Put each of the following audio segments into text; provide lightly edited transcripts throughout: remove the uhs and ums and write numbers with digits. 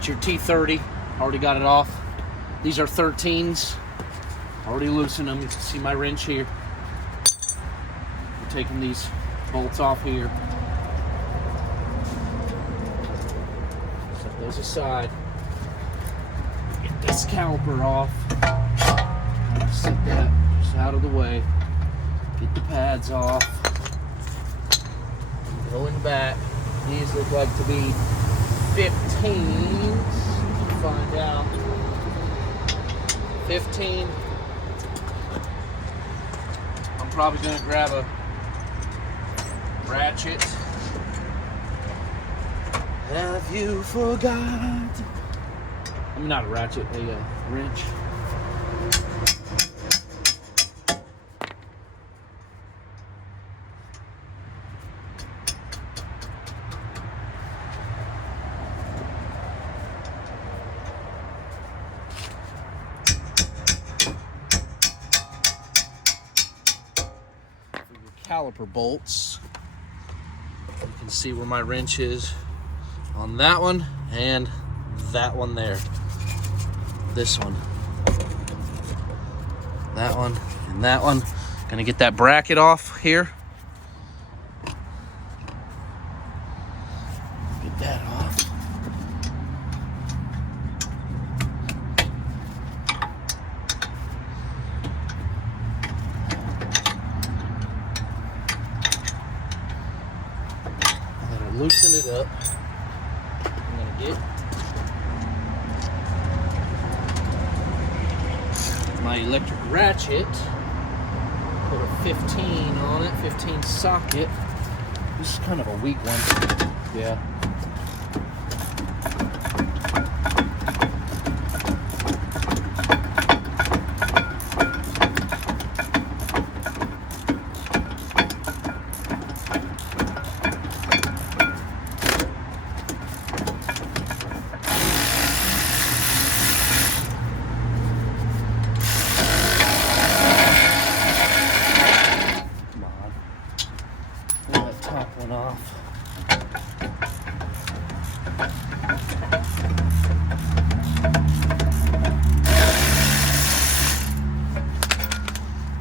Get your T30, already got it off. These are 13s, already loosened them. You can see my wrench here. We're taking these bolts off here. Set those aside. Get this caliper off. Set that just out of the way. Get the pads off. Go in the back. These look like to be 15s. Find out. 15. I'm probably going to grab a ratchet. Have you forgot? I mean, not a ratchet, a wrench. Caliper bolts. You can see where my wrench is on that one and that one there. This one. That one and that one. Gonna get that bracket off here. Get that off. Loosen it up. I'm gonna get my electric ratchet, put a 15 on it, 15 socket. This is kind of a weak one. Yeah. Off.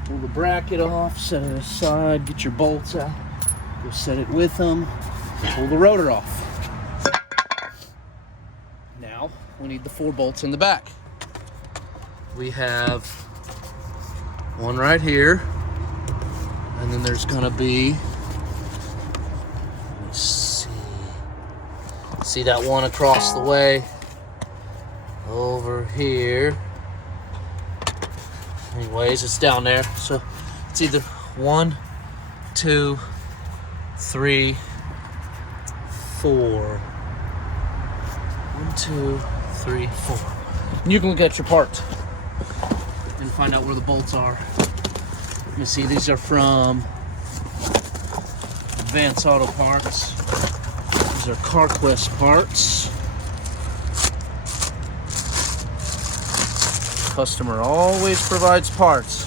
Pull the bracket off, set it aside, get your bolts out, go set it with them, pull the rotor off. Now we need the 4 bolts in the back. We have one right here, and then there's gonna be, see that one across the way over here. Anyways, it's down there. So it's either 1, 2, 3, 4. 1, 2, 3, 4. And you can look at your parts and find out where the bolts are. Let me see, these are from Advanced Auto Parts. These are CarQuest parts. Customer always provides parts,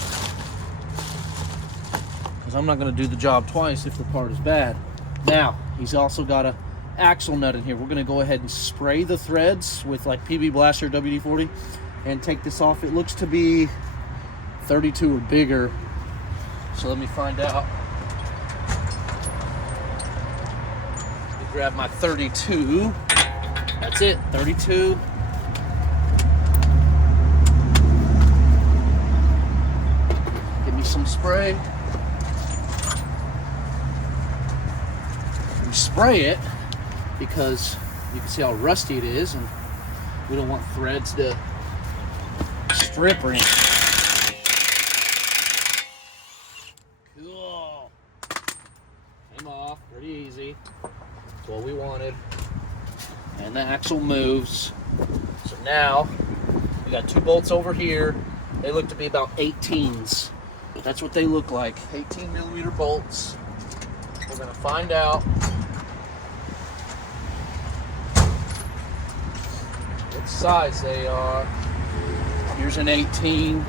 because I'm not going to do the job twice if the part is bad. Now, he's also got an axle nut in here. We're going to go ahead and spray the threads with like PB Blaster WD-40 and take this off. It looks to be 32 or bigger. So let me find out. Grab my 32. That's it, 32. Give me some spray. We spray it because you can see how rusty it is, and we don't want threads to strip or anything. Cool. Came off pretty easy. That's what we wanted. And the axle moves. So now we got 2 bolts over here. They look to be about 18s. That's what they look like. 18mm bolts. We're gonna find out what size they are. Here's an 18.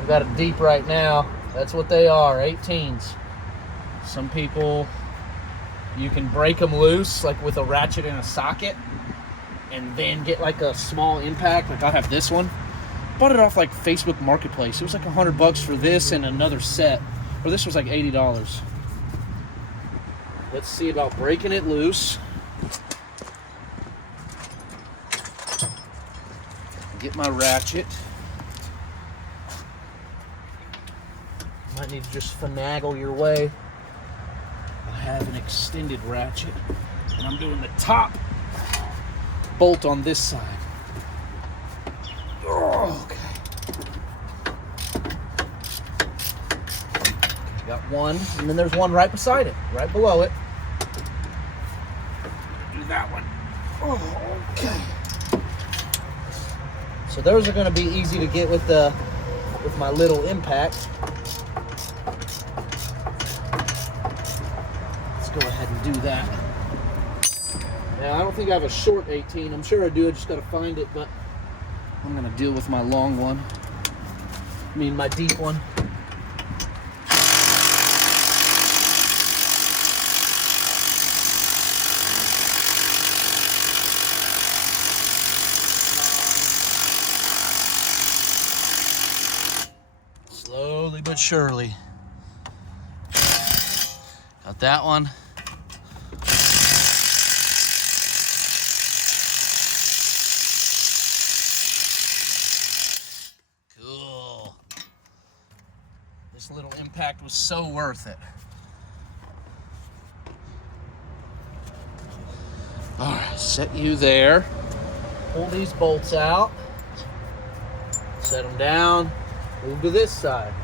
We got it deep right now. That's what they are, 18s. Some people, you can break them loose like with a ratchet and a socket. and then get like a small impact. Like I have this one. Bought it off like Facebook Marketplace. It was like $100 for this and another set. Or this was like $80. Let's see about breaking it loose. Get my ratchet. Might need to just finagle your way. I have an extended ratchet, and I'm doing the top bolt on this side. Oh, okay. Got one, and then there's one right beside it, right below it. Do that one. Oh, okay. So those are going to be easy to get with my little impact. Let's go ahead and do that. Now I don't think I have a short 18. I'm sure I do. I just got to find it, but I'm going to deal with my long one. I mean my deep one. Slowly but surely. Got that one. Cool. This little impact was so worth it. All right, set you there. Pull these bolts out. Set them down. Move to this side.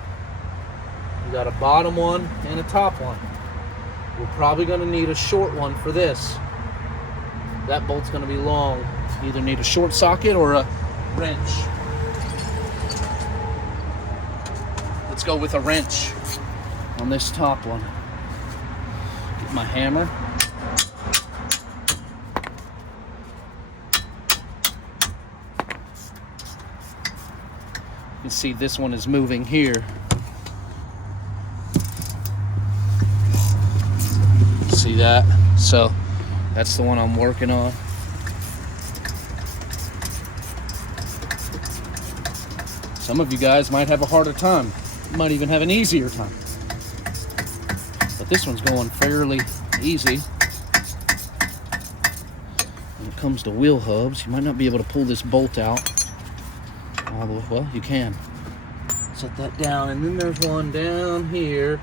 You got a bottom one and a top one. We're probably going to need a short one for this. That bolt's going to be long. You either need a short socket or a wrench. Let's go with a wrench on this top one. Get my hammer. You can see this one is moving here. See that? So that's the one I'm working on. Some of you guys might have a harder time. You might even have an easier time. But this one's going fairly easy. When it comes to wheel hubs, you might not be able to pull this bolt out. Well, you can. Set that down, and then there's one down here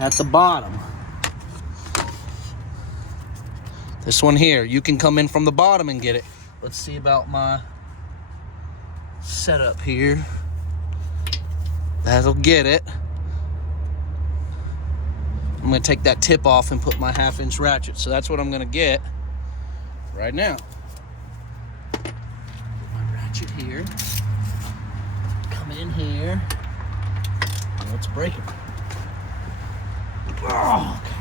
at the bottom. This one here, you can come in from the bottom and get it. Let's see about my setup here. That'll get it. I'm gonna take that tip off and put my 1/2-inch ratchet. So that's what I'm gonna get right now. Put my ratchet here. Come in here. And let's break it. Oh, okay.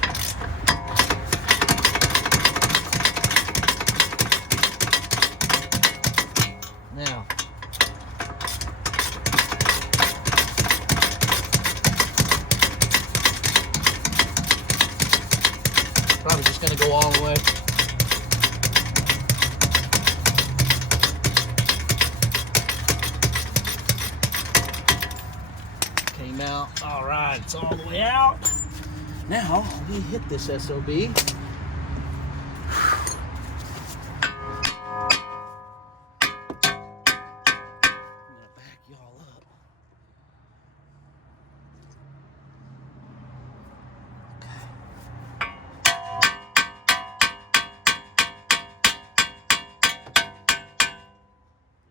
Now, probably just going to go all the way. Came out. All right, it's all the way out. Now, we hit this SOB.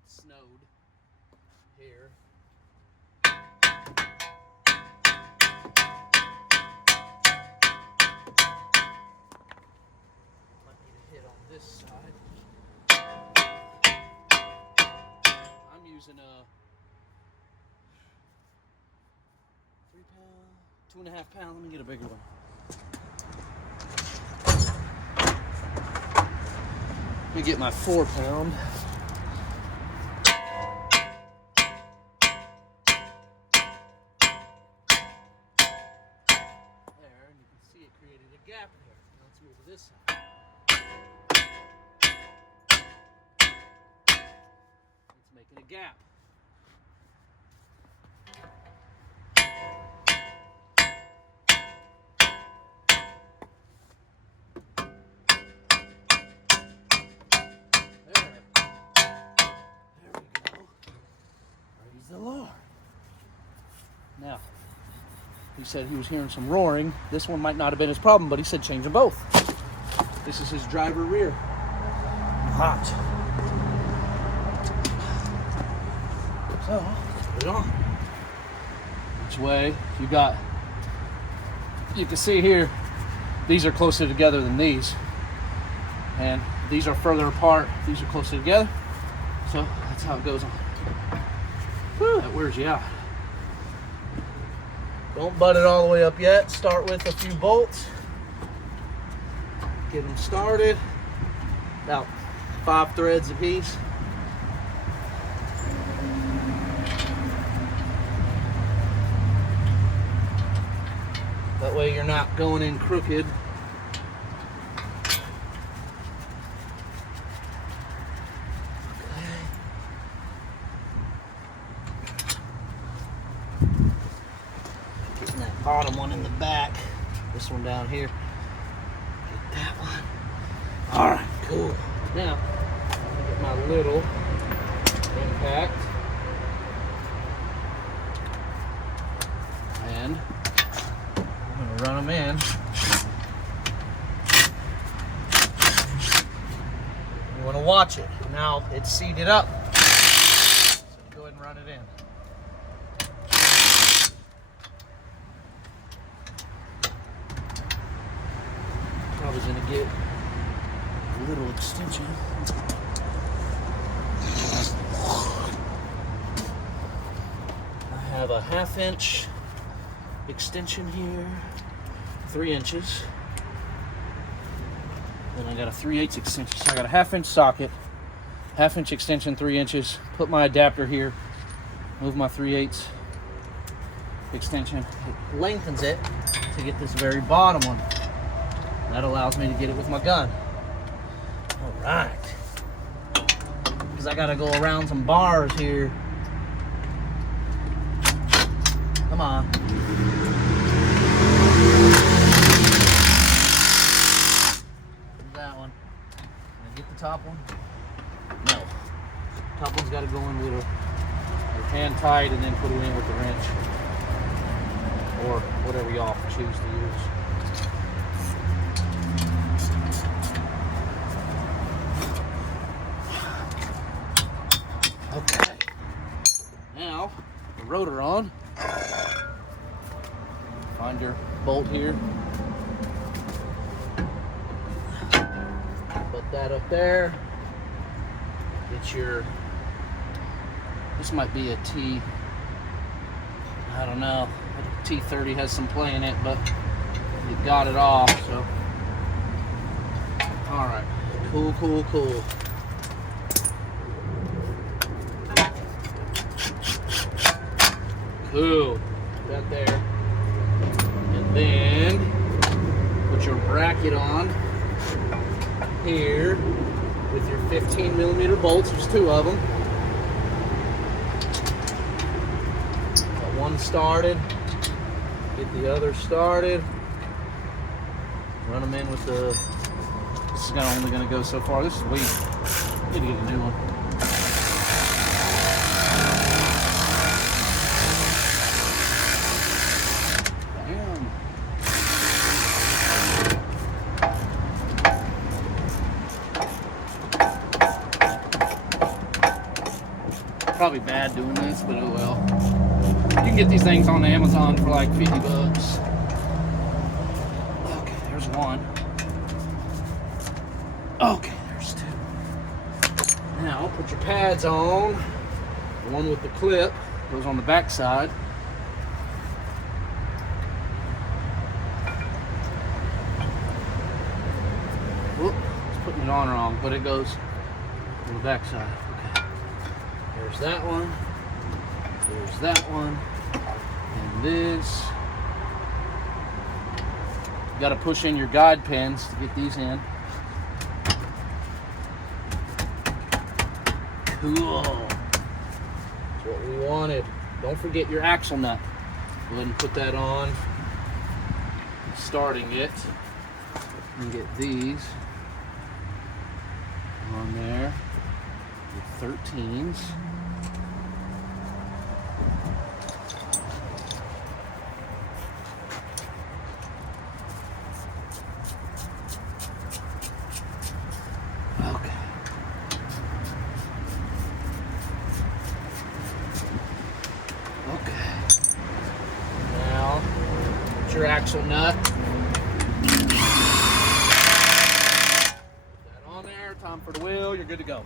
Snowed here. Might need a hit on this side. I'm using a 3 pound, 2.5 pound. Let me get a bigger one. Let me get my 4 pound. Gap in here. Now let's move to this side. making a gap. There we go. Praise the Lord. Now, he said he was hearing some roaring. This one might not have been his problem, but he said change them both. This is his driver rear. Hot. So, put it on. Which way? You can see here, these are closer together than these. And these are further apart. These are closer together. So, that's how it goes on. Whew, that wears you out. Don't butt it all the way up yet. Start with a few bolts. Get them started. About 5 threads a piece. That way you're not going in crooked. Getting that bottom one in the back. This one down here. Get that one. All right, cool. Now, get my little impact. And I'm gonna run them in. You wanna watch it. Now it's seated up. So go ahead and run it in. Probably gonna get a little extension. I have a 1/2 inch extension here, 3 inches. Then I got a 3/8 extension. So I got a 1/2 inch socket, 1/2 inch extension, 3 inches. Put my adapter here, move my 3/8 extension. It lengthens it to get this very bottom one. That allows me to get it with my gun. All right. Because I gotta go around some bars here. Come on. That one. Can I get the top one? No. Top one's gotta go in with your hand tight and then put it in with the wrench. Or whatever y'all choose to use. Okay, now the rotor on. Find your bolt here. Put that up there. Get your, this might be a T, I don't know. T30 has some play in it, but you got it off, so. All right, cool, cool, cool. Cool, put that there. And then put your bracket on here with your 15mm bolts. There's 2 of them. Got one started. Get the other started. Run them in with the. This is only going to go so far. This is weak. Need to get a new one. Probably bad doing this, but oh well. You can get these things on Amazon for like 50 bucks. Okay, there's one. Okay, there's 2. Now put your pads on. The one with the clip goes on the back side. Whoop, it's putting it on wrong, but it goes on the back side. Okay. There's that one. There's that one. And this. You got to push in your guide pins to get these in. Cool. wanted. Don't forget your axle nut. Go ahead and put that on. Starting it. And get these on there. The 13s. Okay. Okay. Now, put your axle nut. Put that on there. Time for the wheel. You're good to go.